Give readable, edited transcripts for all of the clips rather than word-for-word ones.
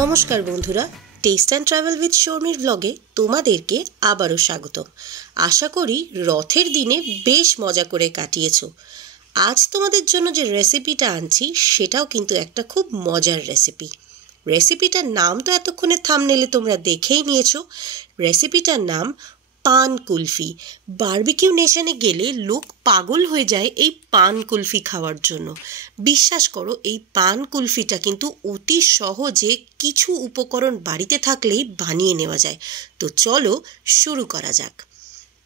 নমস্কার বন্ধুরা, test and travel with শর্মির ব্লগে তোমাদেরকে আবারও স্বাগতম। আশা করি রথের দিনে বেশ মজা করে কাটিয়েছো। আজ তোমাদের জন্য যে রেসিপিটা আনছি সেটাও কিন্তু একটা খুব মজার রেসিপি। রেসিপিটার নাম তো এতক্ষণে থাম্বনেলে তোমরা দেখেই নিয়েছো। রেসিপিটার নাম পান কুলফি। বারবিকিউ নেশনে গেলে লোক পাগল হয়ে যায় এই পান কুলফি খাওয়ার জন্য। বিশ্বাস করো, এই পান কুলফিটা কিন্তু অতি সহজে কিছু উপকরণ বাড়িতে থাকলেই বানিয়ে নেওয়া যায়। তো চলো শুরু করা যাক।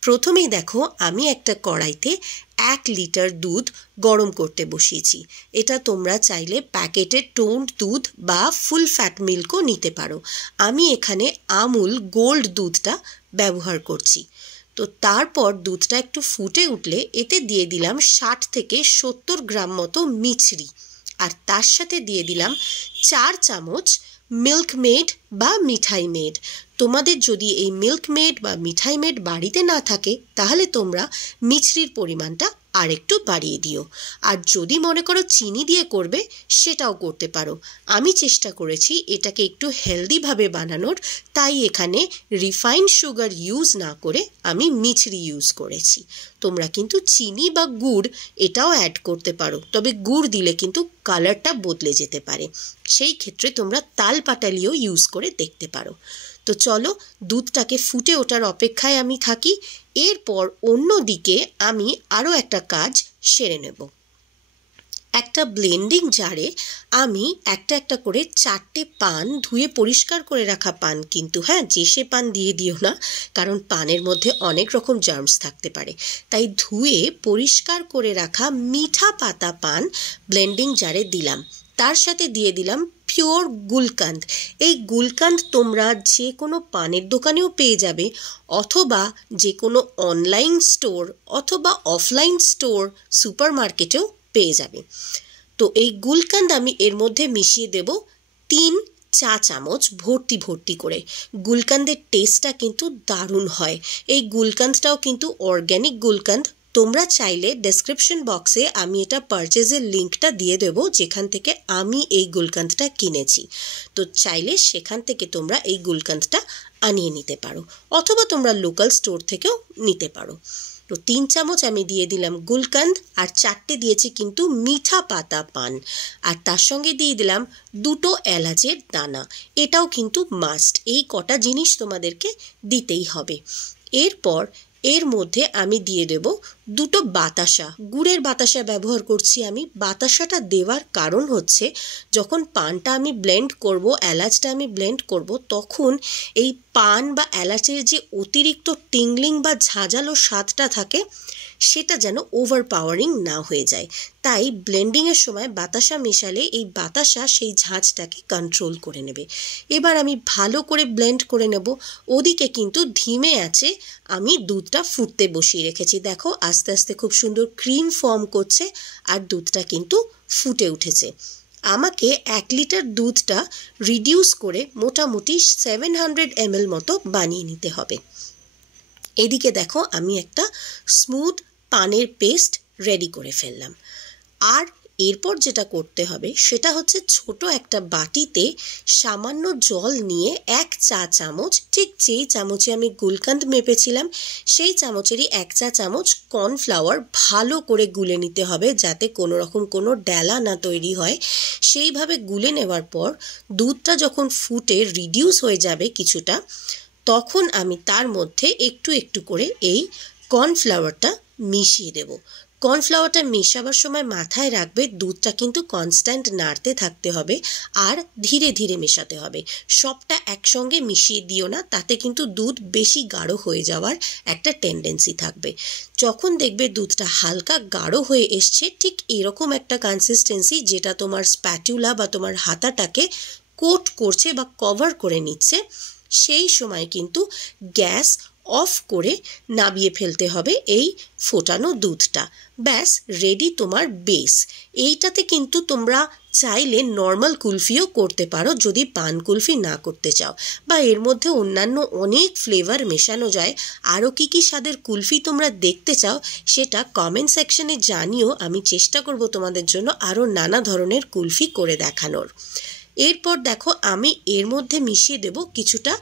প্রথমেই দেখো, আমি একটা কড়াইতে 1 লিটার দুধ গরম করতে বসিয়েছি। এটা তোমরা চাইলে প্যাকেটের টোন্ড দুধ বা ফুল ফ্যাট মিল্কও নিতে পারো। আমি এখানে আমুল গোল্ড দুধটা ব্যবহার করছি। তো তারপর দুধটা একটু ফুটে উঠলে এতে দিয়ে দিলাম 60 থেকে 70 গ্রাম মতো মিছরি, আর তার সাথে দিয়ে দিলাম 4 চামচ মিল্ক মেড বা মিঠাই মেড। তোমাদের যদি এই মিল্ক মেড বা মিঠাই মেড বাড়িতে না থাকে তাহলে তোমরা মিছরির পরিমাণটা আরেকটু বাড়িয়ে দিও। আর যদি মনে করো চিনি দিয়ে করবে সেটাও করতে পারো। আমি চেষ্টা করেছি এটাকে একটু হেলদিভাবে বানানোর, তাই এখানে রিফাইন্ড সুগার ইউজ না করে আমি মিছরি ইউজ করেছি। তোমরা কিন্তু চিনি বা গুড় এটাও অ্যাড করতে পারো, তবে গুড় দিলে কিন্তু কালারটা বদলে যেতে পারে। সেই ক্ষেত্রে তোমরা তাল পাটালিও ইউজ করে দেখতে পারো। তো চলো দুধটাকে ফুটে ওঠার অপেক্ষায় আমি থাকি। এরপর অন্যদিকে আমি আরও একটা কাজ সেরে নেব। একটা ব্লেন্ডিং জারে আমি একটা একটা করে 4টে পান, ধুয়ে পরিষ্কার করে রাখা পান, কিন্তু হ্যাঁ, যে সে পান দিয়ে দিও না, কারণ পানের মধ্যে অনেক রকম জার্মস থাকতে পারে। তাই ধুয়ে পরিষ্কার করে রাখা মিঠা পাতা পান ব্লেন্ডিং জারে দিলাম। তার সাথে দিয়ে দিলাম পিওর গুলকান্দ। এই গুলকান্দ তোমরা যে কোনো পানের দোকানেও পেয়ে যাবে, অথবা যে কোনো অনলাইন স্টোর অথবা অফলাইন স্টোর সুপার মার্কেটেও পেয়ে যাবে। তো এই গুলকান্দ আমি এর মধ্যে মিশিয়ে দেব 3 চা চামচ ভর্তি ভর্তি করে। গুলকান্দের টেস্টটা কিন্তু দারুণ হয়। এই গুলকান্দটাও কিন্তু অর্গ্যানিক গুলকান্দ। তোমরা চাইলে ডেসক্রিপশন বক্সে আমি এটা পারচেজের লিঙ্কটা দিয়ে দেবো, যেখান থেকে আমি এই গুলকান্দটা কিনেছি। তো চাইলে সেখান থেকে তোমরা এই গুলকান্দটা আনিয়ে নিতে পারো, অথবা তোমরা লোকাল স্টোর থেকেও নিতে পারো। তো 3 চামচ আমি দিয়ে দিলাম গুলকান্দ, আর 4টে দিয়েছি কিন্তু মিঠা পাতা পান, আর তার সঙ্গে দিয়ে দিলাম 2টো এলাচের দানা। এটাও কিন্তু মাস্ট, এই কটা জিনিস তোমাদেরকে দিতেই হবে। এরপর এর মধ্যে আমি দিয়ে দেব 2টো বাতাসা। গুড়ের বাতাসা ব্যবহার করছি আমি। বাতাসাটা দেওয়ার কারণ হচ্ছে, যখন পানটা আমি ব্লেন্ড করব, এলাচটা আমি ব্লেন্ড করব, তখন এই পান বা এলাচের যে অতিরিক্ত টিংলিং বা ঝাঁঝালো স্বাদটা থাকে সেটা যেন ওভার পাওয়ারিং না হয়ে যায়। তাই ব্লেন্ডিংয়ের সময় বাতাসা মেশালে এই বাতাসা সেই ঝাঁঝটাকে কন্ট্রোল করে নেবে। এবার আমি ভালো করে ব্লেন্ড করে নেব। ওদিকে কিন্তু ধিমে আছে আমি দুধটা ফুটতে বসিয়ে রেখেছি। দেখো আস্তে আস্তে খুব সুন্দর ক্রিম ফর্ম করছে, আর দুধটা কিন্তু ফুটে উঠেছে। আমাকে 1 লিটার দুধটা রিডিউস করে মোটামুটি 700 ml মতো বানিয়ে নিতে হবে। এদিকে দেখো আমি একটা স্মুথ পানের পেস্ট রেডি করে ফেললাম। আর এরপর যেটা করতে হবে সেটা হচ্ছে, ছোট একটা বাটিতে সামান্য জল নিয়ে 1 চা চামচ, ঠিক যেই চামচে আমি গুলকান্দ মেপেছিলাম সেই চামচেরই 1 চা চামচ কর্নফ্লাওয়ার ভালো করে গুলে নিতে হবে, যাতে কোনো রকম কোনো ডেলা না তৈরি হয়। সেইভাবে গুলে নেওয়ার পর দুধটা যখন ফুটে রিডিউস হয়ে যাবে কিছুটা, তখন আমি তার মধ্যে একটু একটু করে এই কর্নফ্লাওয়ারটা মিশিয়ে দেব। কর্নফ্লাওয়ারটা মেশাবার সময় মাথায় রাখবে দুধটা কিন্তু কনস্ট্যান্ট নাড়তে থাকতে হবে, আর ধীরে ধীরে মেশাতে হবে। সবটা একসঙ্গে মিশিয়ে দিও না, তাতে কিন্তু দুধ বেশি গাঢ় হয়ে যাওয়ার একটা টেন্ডেন্সি থাকবে। যখন দেখবে দুধটা হালকা গাঢ় হয়ে এসছে, ঠিক এরকম একটা কনসিস্টেন্সি যেটা তোমার স্প্যাটুলা বা তোমার হাতাটাকে কোট করছে বা কভার করে নিচ্ছে, সেই সময় কিন্তু গ্যাস অফ করে নামিয়ে ফেলতে হবে এই ফোটানো দুধটা। ব্যাস রেডি তোমার বেস। এইটাতে কিন্তু তোমরা চাইলে নর্মাল কুলফিও করতে পারো যদি পান কুলফি না করতে চাও, বা এর মধ্যে অন্যান্য অনেক ফ্লেভার মেশানো যায়। আরও কী কী স্বাদের কুলফি তোমরা দেখতে চাও সেটা কমেন্ট সেকশনে জানিও। আমি চেষ্টা করব তোমাদের জন্য আরও নানা ধরনের কুলফি করে দেখানোর। এরপর দেখো আমি এর মধ্যে মিশিয়ে দেব কিছুটা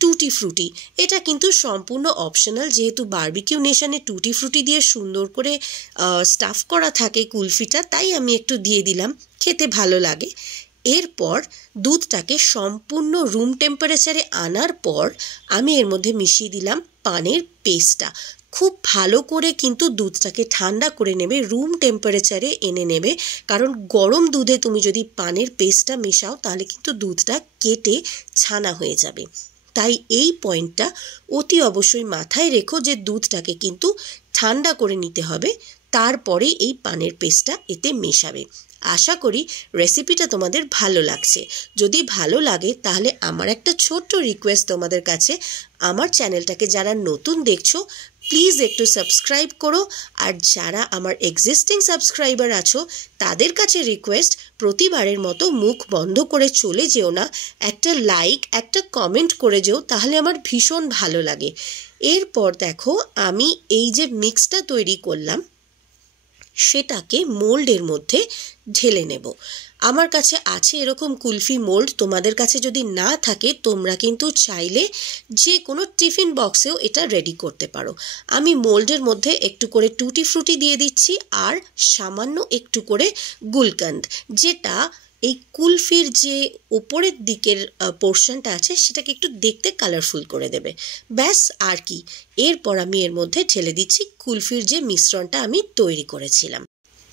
টুটি ফ্রুটি। এটা কিন্তু সম্পূর্ণ অপশনাল, যেহেতু বারবিকিউ নেশনে টুটি ফ্রুটি দিয়ে সুন্দর করে স্টাফ করা থাকে কুলফিটা, তাই আমি একটু দিয়ে দিলাম, খেতে ভালো লাগে। এরপর দুধটাকে সম্পূর্ণ রুম টেম্পারেচারে আনার পর আমি এর মধ্যে মিশিয়ে দিলাম পানের পেস্টটা। খুব ভালো করে কিন্তু দুধটাকে ঠান্ডা করে নেবে, রুম টেম্পারেচারে এনে নেবে, কারণ গরম দুধে তুমি যদি পানের পেস্টটা মেশাও তাহলে কিন্তু দুধটা কেটে ছানা হয়ে যাবে। তাই এই পয়েন্টটা অতি অবশ্যই মাথায় রেখো যে দুধটাকে কিন্তু ঠান্ডা করে নিতে হবে, তারপরে এই পানের পেস্টটা এতে মেশাবে। আশা করি রেসিপিটা তোমাদের ভালো লাগছে। যদি ভালো লাগে তাহলে আমার একটা ছোট্ট রিকোয়েস্ট তোমাদের কাছে, আমার চ্যানেলটাকে যারা নতুন দেখছো প্লিজ একটু সাবস্ক্রাইব করো, আর যারা আমার এক্সিস্টিং সাবস্ক্রাইবার আছো তাদের কাছে রিকোয়েস্ট, প্রতিবারের মতো মুখ বন্ধ করে চলে যেও না, একটা লাইক একটা কমেন্ট করে যেও, তাহলে আমার ভীষণ ভালো লাগে। এরপর দেখো আমি এই যে মিক্সটা তৈরি করলাম সেটাকে মোল্ডের মধ্যে ঢেলে নেব। আমার কাছে আছে এরকম কুলফি মোল্ড, তোমাদের কাছে যদি না থাকে তোমরা কিন্তু চাইলে যে কোনো টিফিন বক্সেও এটা রেডি করতে পারো। আমি মোল্ডের মধ্যে একটু করে টুটি ফ্রুটি দিয়ে দিচ্ছি আর সামান্য একটু করে গুলকান্দ, যেটা এই কুলফির যে ওপরের দিকের পোর্শনটা আছে সেটাকে একটু দেখতে কালারফুল করে দেবে, ব্যাস আর কি। এরপর আমি এর মধ্যে ঢেলে দিচ্ছি কুলফির যে মিশ্রণটা আমি তৈরি করেছিলাম।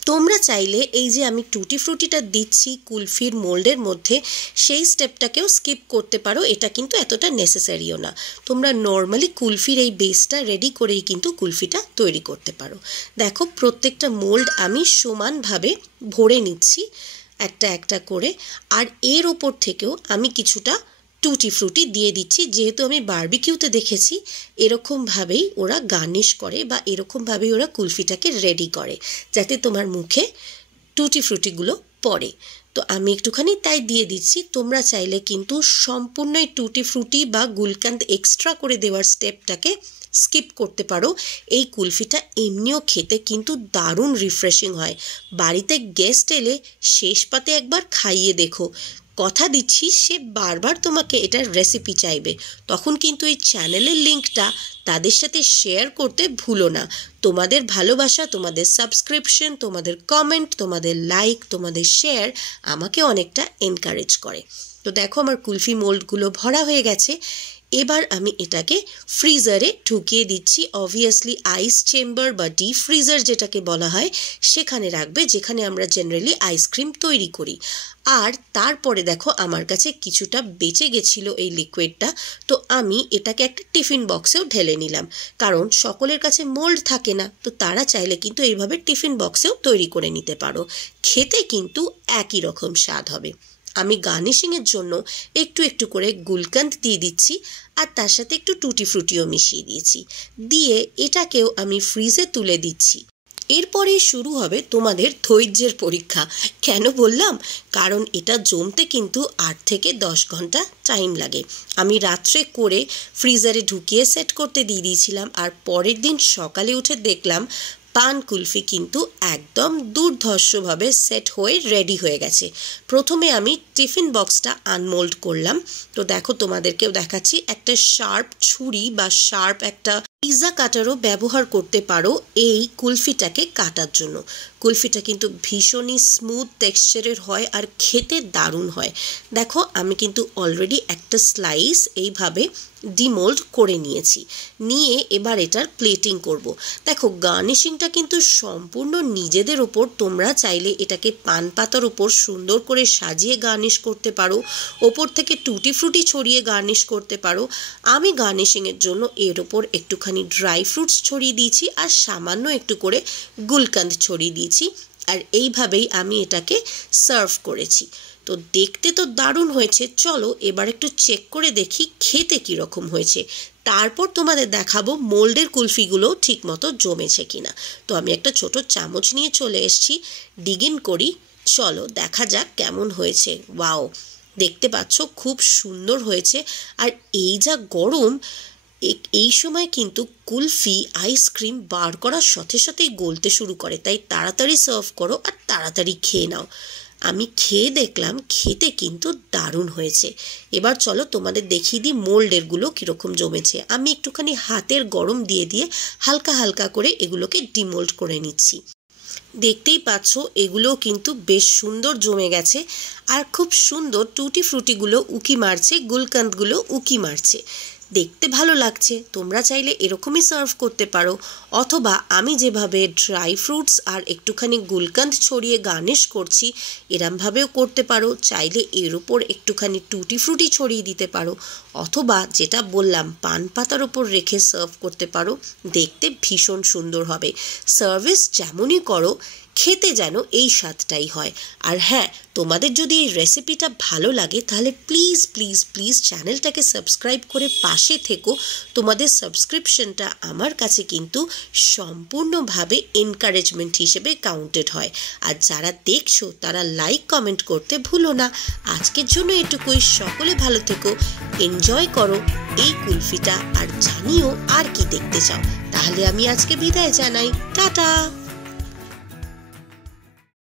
তোমরা চাইলে এই যে আমি টুটি ফ্রুটিটা দিচ্ছি কুলফির মোল্ডের মধ্যে সেই স্টেপটাকেও স্কিপ করতে পারো, এটা কিন্তু এতটা নেসেসারিও না। তোমরা নর্মালি কুলফির এই বেসটা রেডি করেই কিন্তু কুলফিটা তৈরি করতে পারো। দেখো প্রত্যেকটা মোল্ড আমি সমানভাবে ভরে নিচ্ছি একটা একটা করে, আর এর ওপর থেকেও আমি কিছুটা টুটি ফ্রুটি দিয়ে দিচ্ছি, যেহেতু আমি বারবিকিউতে দেখেছি এরকমভাবেই ওরা গার্নিশ করে বা এরকমভাবেই ওরা কুলফিটাকে রেডি করে যাতে তোমার মুখে টুটি ফ্রুটিগুলো পড়ে। তো আমি একটুখানি তাই দিয়ে দিচ্ছি। তোমরা চাইলে কিন্তু সম্পূর্ণই টুটি ফ্রুটি বা গুলকান্দ এক্সট্রা করে দেওয়ার স্টেপটাকে স্কিপ করতে পারো। এই কুলফিটা এমনিও খেতে কিন্তু দারুণ রিফ্রেশিং হয়। বাড়িতে গেস্ট এলে শেষ পাতে একবার খাইয়ে দেখো, কথা দিচ্ছি সে বারবার তোমাকে এটার রেসিপি চাইবে। তখন কিন্তু এই চ্যানেলের লিঙ্কটা তাদের সাথে শেয়ার করতে ভুলো না। তোমাদের ভালোবাসা, তোমাদের সাবস্ক্রিপশন, তোমাদের কমেন্ট, তোমাদের লাইক, তোমাদের শেয়ার আমাকে অনেকটা এনকারেজ করে। তো দেখো আমার কুলফি মোল্ডগুলো ভরা হয়ে গেছে। এবার আমি এটাকে ফ্রিজারে ঢুকিয়ে দিচ্ছি। অবভিয়াসলি আইস চেম্বার বা ডিপ ফ্রিজার যেটাকে বলা হয় সেখানে রাখবে, যেখানে আমরা জেনারেলি আইসক্রিম তৈরি করি। আর তারপরে দেখো আমার কাছে কিছুটা বেঁচে গেছিলো এই লিকুইডটা, তো আমি এটাকে একটা টিফিন বক্সেও ঢেলে নিলাম, কারণ সকলের কাছে মোল্ড থাকে না, তো তারা চাইলে কিন্তু এইভাবে টিফিন বক্সেও তৈরি করে নিতে পারো। খেতে কিন্তু একই রকম স্বাদ হবে। আমি গার্নিশিংয়ের জন্য একটু একটু করে গুলকান্দ দিয়ে দিচ্ছি, আর তার সাথে একটু টুটি ফ্রুটিও মিশিয়ে দিয়েছি। দিয়ে এটাকেও আমি ফ্রিজে তুলে দিচ্ছি। এরপরেই শুরু হবে তোমাদের ধৈর্যের পরীক্ষা। কেন বললাম? কারণ এটা জমতে কিন্তু 8 থেকে 10 ঘন্টা টাইম লাগে। আমি রাত্রে করে ফ্রিজারে ঢুকিয়ে সেট করতে দিয়ে দিয়েছিলাম, আর পরের দিন সকালে উঠে দেখলাম পান কুলফি কিন্তু একদম দুর্ধর্ষভাবে সেট হয়ে রেডি হয়ে গেছে। প্রথমে আমি টিফিন বক্সটা আনমোল্ড করলাম। তো দেখো তোমাদেরকেও দেখাচ্ছি, একটা শার্প ছুরি বা শার্প একটা পিৎজা কাটারও ব্যবহার করতে পারো এই কুলফিটাকে কাটার জন্য। কুলফিটা কিন্তু ভীষণই স্মুথ টেক্সচারের হয় আর খেতে দারুণ হয়। দেখো আমি কিন্তু অলরেডি একটা স্লাইস এইভাবে ডিমোল্ড করে নিয়েছি। নিয়ে এবার এটার প্লেটিং করব। দেখো গার্নিশিংটা কিন্তু সম্পূর্ণ নিজেদের ওপর। তোমরা চাইলে এটাকে পান পাতার ওপর সুন্দর করে সাজিয়ে গার্নিশ করতে পারো, ওপর থেকে টুটি ফ্রুটি ছড়িয়ে গার্নিশ করতে পারো। আমি গার্নিশিংয়ের জন্য এর ওপর একটুখানি ড্রাই ফ্রুটস ছড়িয়ে দিয়েছি আর সামান্য একটু করে গুলকান্দ ছড়িয়ে দিয়েছি, আর এইভাবেই আমি এটাকে সার্ভ করেছি। তো দেখতে তো দারুণ হয়েছে। চলো এবার একটু চেক করে দেখি খেতে কীরকম হয়েছে, তারপর তোমাদের দেখাবো মোল্ডের কুলফিগুলো ঠিকমতো জমেছে কিনা। তো আমি একটা ছোট চামচ নিয়ে চলে এসেছি, ডিগিন করি। চলো দেখা যাক কেমন হয়েছে। ওয়াও, দেখতে পাচ্ছ খুব সুন্দর হয়েছে। আর এই যা গরম, এই সময় কিন্তু কুলফি আইসক্রিম বার করার সাথে সাথেই গলতে শুরু করে, তাই তাড়াতাড়ি সার্ভ করো আর তাড়াতাড়ি খেয়ে নাও। আমি খেয়ে দেখলাম, খেতে কিন্তু দারুণ হয়েছে। এবার চলো তোমাদের দেখিয়ে দিই মোল্ডেরগুলো কীরকম জমেছে। আমি একটুখানি হাতের গরম দিয়ে দিয়ে হালকা হালকা করে এগুলোকে ডিমোল্ড করে নিচ্ছি। দেখতেই পাচ্ছ এগুলো কিন্তু বেশ সুন্দর জমে গেছে, আর খুব সুন্দর টুটি ফ্রুটিগুলো উকি মারছে, গুলকান্দগুলো উকি মারছে, দেখতে ভালো লাগছে। তোমরা চাইলে এরকমই সার্ভ করতে পারো, অথবা আমি যেভাবে ড্রাই ফ্রুটস আর একটুখানি গুলকান্দ ছড়িয়ে গার্নিশ করছি এরমভাবেও করতে পারো। চাইলে এর উপর একটুখানি টুটি ফ্রুটি ছড়িয়ে দিতে পারো, অথবা যেটা বললাম পান পাতার ওপর রেখে সার্ভ করতে পারো, দেখতে ভীষণ সুন্দর হবে। সার্ভিস যেমনই করো খেতে যেন এই স্বাদটাই হয়। আর হ্যাঁ, তোমাদের যদি এই রেসিপিটা ভালো লাগে তাহলে প্লিজ প্লিজ প্লিজ চ্যানেলটাকে সাবস্ক্রাইব করে পাশে থেকো। তোমাদের সাবস্ক্রিপশনটা আমার কাছে কিন্তু সম্পূর্ণভাবে এনকারেজমেন্ট হিসেবে কাউন্টেড হয়। আর যারা দেখছো তারা লাইক কমেন্ট করতে ভুলো না। আজকের জন্য এটুকুই। সকলে ভালো থেকো, এনজয় করো এই কুলফিটা, আর জানিও আর কি দেখতে চাও। তাহলে আমি আজকে বিদায় জানাই, টাটা।